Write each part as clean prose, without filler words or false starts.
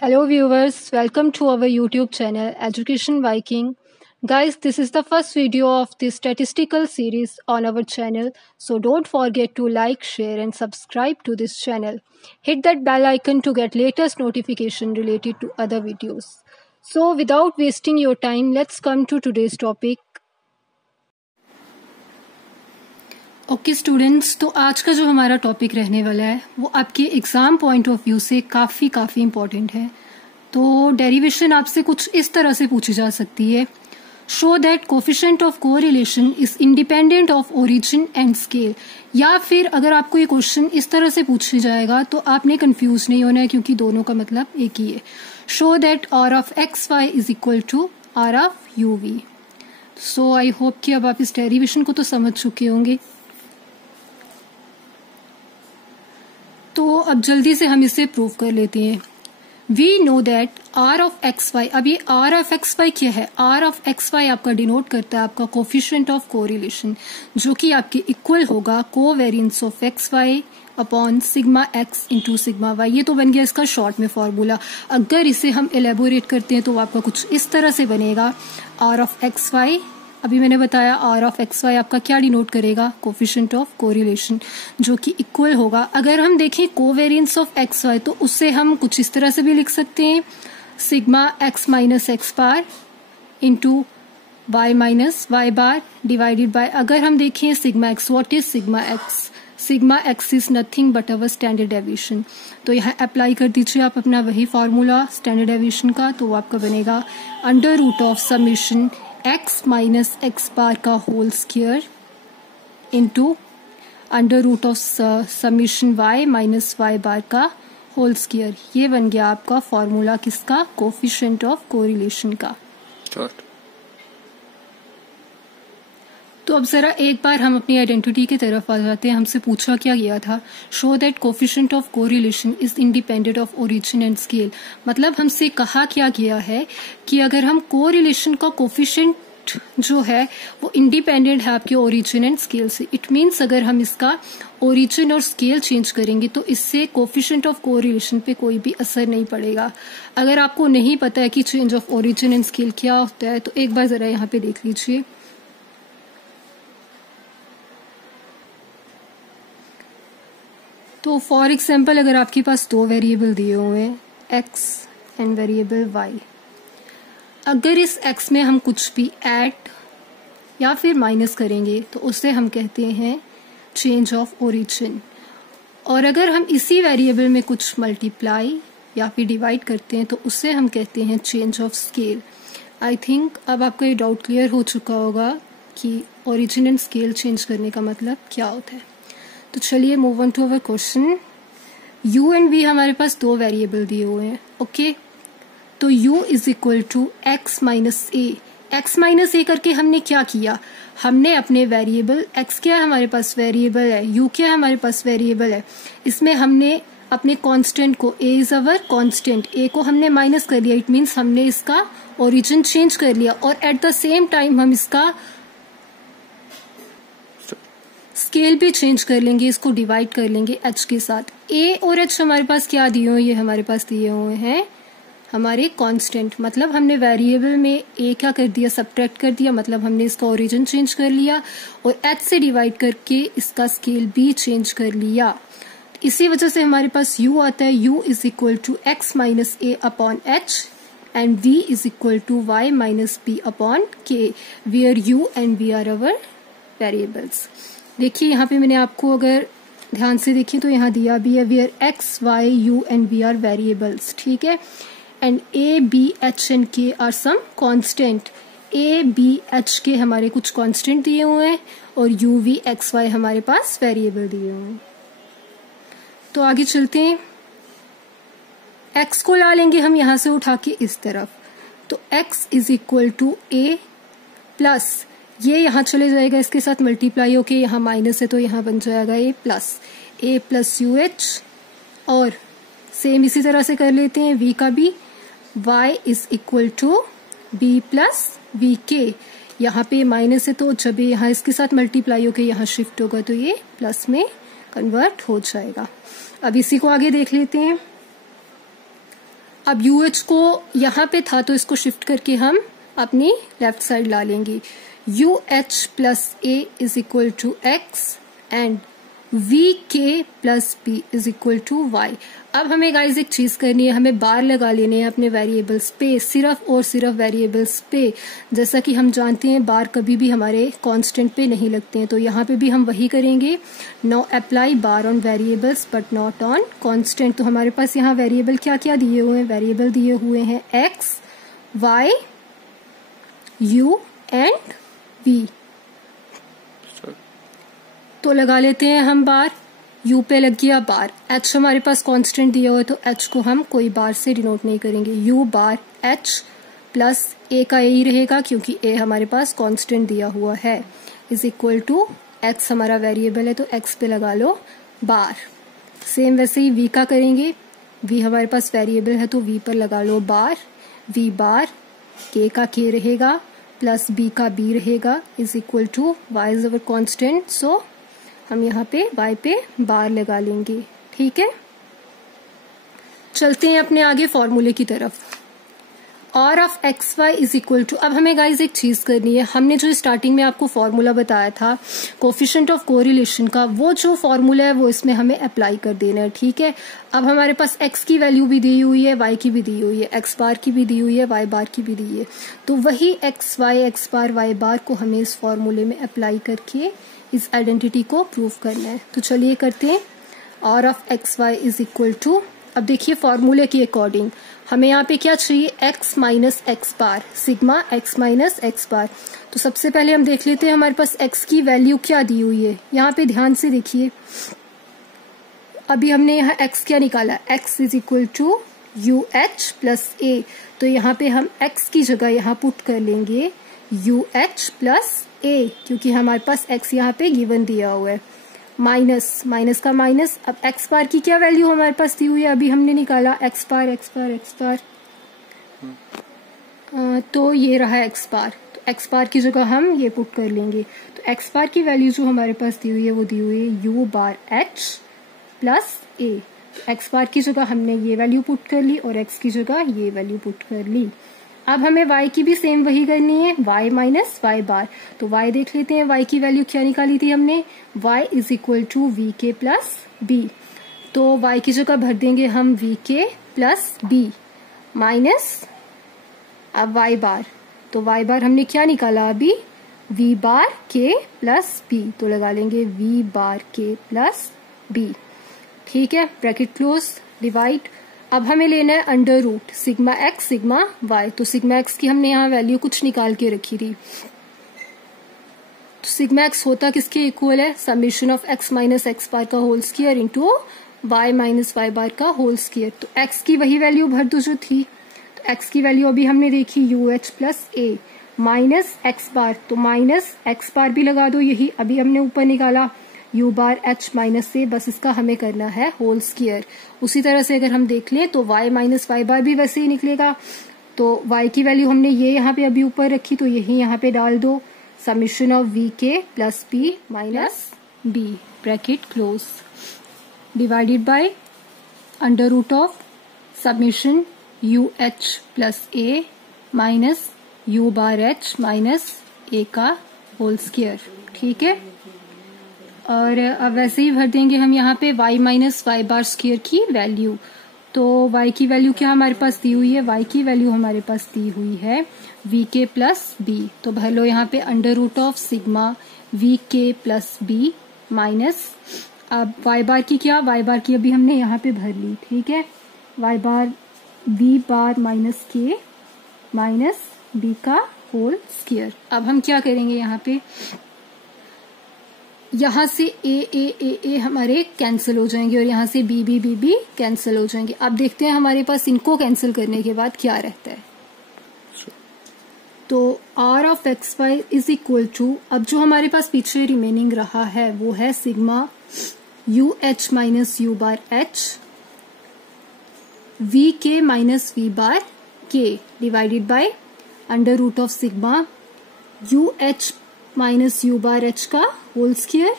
Hello viewers, welcome to our YouTube channel Education Viking. Guys, this is the first video of this statistical series on our channel, so don't forget to like, share and subscribe to this channel. Hit that bell icon to get latest notification related to other videos. So without wasting your time, let's come to today's topic. Okay students, तो आज का जो हमारा topic रहने वाला है वो आपके एग्जाम पॉइंट ऑफ व्यू से काफ़ी इम्पोर्टेंट है। तो डेरिवेशन आपसे कुछ इस तरह से पूछी जा सकती है, show that coefficient of correlation is independent of origin and scale. या फिर अगर आपको ये क्वेश्चन इस तरह से पूछा जाएगा तो आपने कंफ्यूज नहीं होना है, क्योंकि दोनों का मतलब एक ही है। Show that R of x Y is equal to are of U V. So I hope कि अब आप इस डेरिवेशन को तो समझ चुके होंगे। तो अब जल्दी से हम इसे प्रूव कर लेते हैं। We know that R of x Y, अब ये आर ऑफ एक्स वाई क्या है? आर ऑफ एक्स वाई आपका डिनोट करता है आपका कोफिशिएंट ऑफ कोरिलेशन, जो कि आपके इक्वल होगा covariance of x Y upon sigma X into sigma Y. ये तो बन गया इसका शॉर्ट में फॉर्मूला। अगर इसे हम एलेबोरेट करते हैं तो आपका कुछ इस तरह से बनेगा। आर ऑफ एक्स वाई, अभी मैंने बताया आर ऑफ एक्स वाई आपका क्या डिनोट करेगा? कोफिशिएंट ऑफ कोरिलेशन, जो कि इक्वल होगा। अगर हम देखें कोवेरियंस ऑफ एक्स वाई तो उससे हम कुछ इस तरह से भी लिख सकते हैं, sigma X minus x bar into Y minus Y bar divided by, अगर हम देखें sigma X, what is sigma X? Sigma X is nothing but our standard deviation. तो यहाँ अप्लाई कर दीजिए आप अपना वही फॉर्मूला स्टैंडर्ड डेविएशन का, तो वो आपका बनेगा under root of summation x minus x bar का whole square into under root of summation y minus Y bar का होल स्क्वायर। ये बन गया आपका फॉर्मूला किसका? कोफिशिएंट ऑफ कोरिलेशन का। तो अब जरा एक बार हम अपनी आइडेंटिटी की तरफ आ जाते हैं। हमसे पूछा क्या गया था? Show that coefficient of correlation is independent of origin and scale. मतलब हमसे कहा क्या गया है कि अगर हम कोरिलेशन का कोफिशिएंट जो है वो इंडिपेंडेंट है आपके ओरिजिन एंड स्केल से। इट मीन्स अगर हम इसका ओरिजिन और स्केल चेंज करेंगे तो इससे कोफिशिएंट ऑफ कोरिलेशन पे कोई भी असर नहीं पड़ेगा। अगर आपको नहीं पता है कि change of origin and scale क्या होता है तो एक बार जरा यहाँ पे देख लीजिए। तो फॉर एग्जाम्पल अगर आपके पास दो वेरिएबल दिए हुए हैं x एंड वेरिएबल y, अगर इस x में हम कुछ भी ऐड या फिर माइनस करेंगे तो उसे हम कहते हैं चेंज ऑफ ओरिजिन। और अगर हम इसी वेरिएबल में कुछ मल्टीप्लाई या फिर डिवाइड करते हैं तो उसे हम कहते हैं change of scale. I think अब आपको ये डाउट क्लियर हो चुका होगा कि ओरिजिन एंड स्केल चेंज करने का मतलब क्या होता है। तो चलिए move on to our question. u and v हमारे पास दो वेरिएबल दिए हुए हैं। ओके, तो u is equal to x minus a. X minus a करके हमने क्या किया? हमने अपने वेरिएबल x क्या है हमारे पास वेरिएबल है, u क्या है हमारे पास वेरिएबल है, इसमें हमने अपने कांस्टेंट को, a is our constant, a को हमने माइनस कर लिया। इट मीन्स हमने इसका ओरिजिन चेंज कर लिया और एट द सेम टाइम हम इसका स्केल भी चेंज कर लेंगे, इसको डिवाइड कर लेंगे h के साथ। a और h हमारे पास क्या दिए हुए? ये हमारे पास दिए हुए हैं हमारे कांस्टेंट। मतलब हमने वेरिएबल में a क्या कर दिया? सब्ट्रैक्ट कर दिया। मतलब हमने इसका ओरिजिन चेंज कर लिया और h से डिवाइड करके इसका स्केल भी चेंज कर लिया। इसी वजह से हमारे पास u आता है। u is equal to x minus a upon h and v is equal to y minus b upon k, where u and v are our variables. देखिए यहाँ पे मैंने आपको अगर ध्यान से देखिए तो यहाँ दिया भी है where x y u and v are variables, ठीक है। And a b h and k are some constant. A b h k हमारे कुछ कांस्टेंट दिए हुए हैं और यू वी एक्स वाई हमारे पास वेरिएबल दिए हुए हैं। तो आगे चलते हैं। एक्स को ला लेंगे हम यहाँ से उठा के इस तरफ, तो X is equal to A plus, ये यहाँ चले जाएगा इसके साथ मल्टीप्लाई होके, यहाँ माइनस है तो यहाँ बन जाएगा ए प्लस यू एच। और सेम इसी तरह से कर लेते हैं v का भी, y is equal to B plus V K. यहाँ पे माइनस है तो जब यहाँ इसके साथ मल्टीप्लाई होके यहाँ शिफ्ट होगा तो ये प्लस में कन्वर्ट हो जाएगा। अब इसी को आगे देख लेते हैं। अब UH को यहाँ पे था तो इसको शिफ्ट करके हम अपनी लेफ्ट साइड ला लेंगे। UH plus A is equal to X and VK plus B is equal to Y। अब हमें गाइज एक चीज करनी है, हमें बार लगा लेने हैं अपने वेरिएबल्स पे, सिर्फ और सिर्फ वेरिएबल्स पे। जैसा कि हम जानते हैं बार कभी भी हमारे कांस्टेंट पे नहीं लगते हैं, तो यहाँ पे भी हम वही करेंगे। Know apply bar on variables but not on constant. तो हमारे पास यहाँ वेरिएबल क्या क्या दिए हुए हैं, वेरिएबल दिए हुए हैं X, Y, U and V। तो लगा लेते हैं हम बार, U पे लग गया बार। H हमारे पास कांस्टेंट दिया हुआ है तो H को हम कोई बार से डिनोट नहीं करेंगे। U bar H plus A का A ही रहेगा क्योंकि A हमारे पास कांस्टेंट दिया हुआ है, इज इक्वल टू X हमारा वेरिएबल है तो X पे लगा लो बार। सेम वैसे ही V का करेंगे, V हमारे पास वेरिएबल है तो V पर लगा लो बार। V बार K का K रहेगा प्लस B का B रहेगा, is equal to Y is our constant, so हम यहाँ पे Y पे बार लगा लेंगे। ठीक है, चलते हैं अपने आगे फॉर्मूले की तरफ। R of XY is equal to, अब हमें गाइज एक चीज करनी है, हमने जो स्टार्टिंग में आपको फॉर्मूला बताया था कोफिशिएंट ऑफ कोरिलेशन का, वो जो फॉर्मूला है वो इसमें हमें अप्लाई कर देना है। ठीक है, अब हमारे पास X की वैल्यू भी दी हुई है, Y की भी दी हुई है, X बार की भी दी हुई है, Y बार की भी दी है, तो वही X बार Y बार को हमें इस फॉर्मूले में अप्लाई करके इस आइडेंटिटी को प्रूव करना है। तो चलिए करते हैं। R of XY is equal to, अब देखिए फॉर्मूले के अकॉर्डिंग हमें यहाँ पे क्या चाहिए, X माइनस एक्स बार, sigma X minus x bar. तो सबसे पहले हम देख लेते हैं हमारे पास X की वैल्यू क्या दी हुई है। यहाँ पे ध्यान से देखिए, अभी हमने यहाँ X क्या निकाला, X is equal to UH plus A, तो यहाँ पे हम X की जगह यहाँ पुट कर लेंगे UH प्लस A, क्योंकि हमारे पास X यहाँ पे गिवन दिया हुआ है, माइनस माइनस का माइनस। अब X बार की क्या वैल्यू हमारे पास दी हुई है, अभी हमने निकाला X बार, तो ये रहा X बार, तो X बार की जगह हम ये पुट कर लेंगे। तो X बार की वैल्यू जो हमारे पास दी हुई है वो दी हुई है U bar H plus A। X बार की जगह हमने ये वैल्यू पुट कर ली और X की जगह ये वैल्यू पुट कर ली। अब हमें Y की भी सेम वही करनी है, Y माइनस Y बार। तो Y देख लेते हैं, Y की वैल्यू क्या निकाली थी हमने, Y is equal to VK plus B। तो Y की जगह भर देंगे हम VK प्लस B माइनस अब Y बार, तो Y बार हमने क्या निकाला अभी, V bar K plus B, तो लगा लेंगे V bar K plus B। ठीक है, ब्रैकेट क्लोज, डिवाइड। अब हमें लेना है under root sigma X sigma Y। तो सिग्मा X की हमने यहाँ वैल्यू कुछ निकाल के रखी थी, तो सिग्मा X होता किसके इक्वल है, summation of X minus x bar का whole square into Y minus Y bar का होल स्क्वायर। तो X की वही वैल्यू भर दो जो थी, तो X की वैल्यू अभी हमने देखी UH plus A minus x bar, तो माइनस एक्स बार भी लगा दो, यही अभी हमने ऊपर निकाला U बार H माइनस से, बस इसका हमें करना है होल स्क्वायर। उसी तरह से अगर हम देख लें तो Y माइनस Y बार भी वैसे ही निकलेगा। तो Y की वैल्यू हमने ये यहाँ पे अभी ऊपर रखी, तो यही यहाँ पे डाल दो, summation of VK plus B minus B, bracket close, divided by under root of summation UH plus A minus U bar H minus A का होल स्क्वायर। ठीक है, और अब वैसे ही भर देंगे हम यहाँ पे Y minus Y bar square की वैल्यू। तो Y की वैल्यू क्या हमारे पास दी हुई है, Y की वैल्यू हमारे पास दी हुई है VK प्लस B। तो भर लो यहाँ पे under root of sigma VK plus B minus, अब Y बार की क्या, Y बार की अभी हमने यहाँ पे भर ली। ठीक है, Y बार V बार माइनस K माइनस B का होल स्क्वायर। अब हम क्या करेंगे, यहाँ पे यहाँ से ए हमारे कैंसिल हो जाएंगे और यहाँ से बी कैंसिल हो जाएंगे। अब देखते हैं हमारे पास इनको कैंसिल करने के बाद क्या रहता है। तो R of XY is equal to, अब जो हमारे पास पीछे रिमेनिंग रहा है वो है sigma UH minus U bar H VK minus V bar K divided by under root of sigma UH minus U bar H का whole square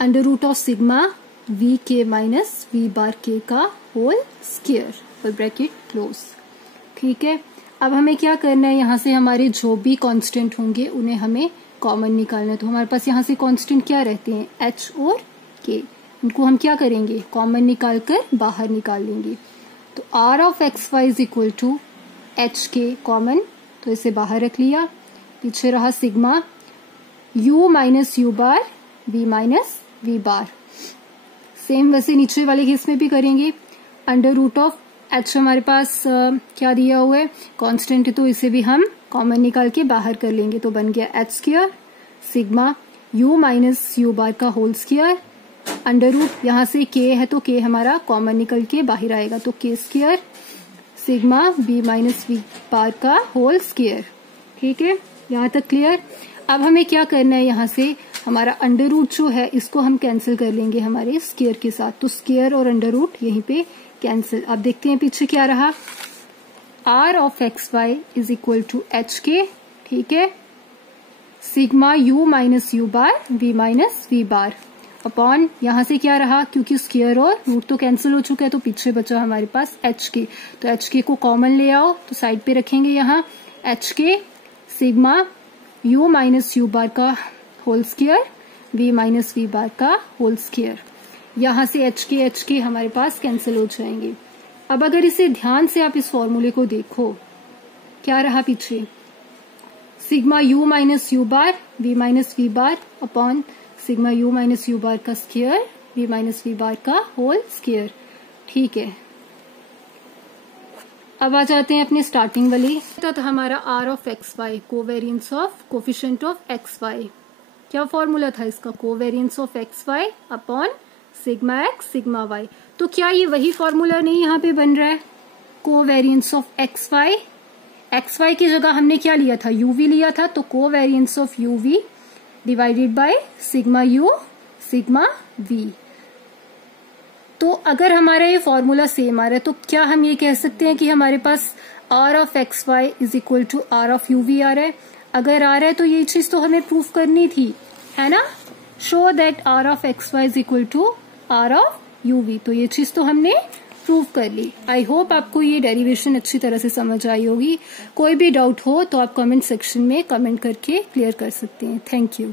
under root of sigma V K minus we bar K का whole square और bracket close. ठीक है, अब हमें क्या करना है, यहाँ से हमारे जो भी कांस्टेंट होंगे उन्हें हमें कॉमन निकालना है। तो हमारे पास यहाँ से कांस्टेंट क्या रहते हैं, एच और के, इनको हम क्या करेंगे, कॉमन निकाल कर बाहर निकाल लेंगे। तो R of x Y is equal to H K common, तो इसे बाहर रख लिया। पीछे रहा sigma u minus you bar v minus we bar. Same वैसे नीचे वाले केस में भी करेंगे। अंडर रूट ऑफ एच हमारे पास क्या दिया हुआ है, कांस्टेंट है, तो इसे भी हम कॉमन निकाल के बाहर कर लेंगे। तो बन गया h square sigma u minus you bar का होल स्क्वायर अंडर रूट, यहाँ से k है तो k हमारा कॉमन निकल के बाहर आएगा, तो k square sigma v minus we bar का होल स्क्वायर। ठीक है, यहाँ तक क्लियर। अब हमें क्या करना है, यहाँ से हमारा अंडर रूट जो है इसको हम कैंसिल कर लेंगे हमारे स्क्वायर के साथ। तो स्क्वायर और अंडर रूट यहीं पे कैंसिल। अब देखते हैं पीछे क्या रहा, R of x Y is equal to H K. ठीक है, sigma u minus you bar v minus we bar upon, यहाँ से क्या रहा, क्योंकि स्क्वायर और रूट तो कैंसिल हो चुका है तो पीछे बचा हमारे पास एच के। तो एच के को कॉमन ले आओ, तो साइड पे रखेंगे यहाँ h k sigma u minus you bar का whole square v minus we bar का होल स्क्वायर। यहाँ से एच के हमारे पास कैंसिल हो जाएंगे। अब अगर इसे ध्यान से आप इस फॉर्मूले को देखो, क्या रहा पीछे, sigma u minus you bar v minus we bar upon sigma u minus you bar का square v minus we bar का होल स्क्वायर। ठीक है, अब आ जाते हैं अपने स्टार्टिंग वाली। तो हमारा R of x Y covariance of coefficient of x Y, क्या फॉर्मूला था इसका, covariance of x Y upon sigma X sigma Y. तो क्या ये वही फॉर्मूला नहीं यहाँ पे बन रहा है, कोवेरियंस ऑफ एक्स वाई की जगह हमने क्या लिया था, यूवी लिया था, तो covariance of UV divided by sigma you sigma we. तो अगर हमारा ये फॉर्मूला सेम आ रहा है तो क्या हम ये कह सकते हैं कि हमारे पास r of x Y is equal to are of u v आ रहा है। अगर आ रहा है तो ये चीज तो हमें प्रूफ करनी थी, है ना, show that R of x Y is equal to are of U V. तो ये चीज तो हमने प्रूफ कर ली। आई होप आपको ये डेरिवेशन अच्छी तरह से समझ आई होगी। कोई भी डाउट हो तो आप कमेंट सेक्शन में कमेंट करके क्लियर कर सकते हैं। Thank you.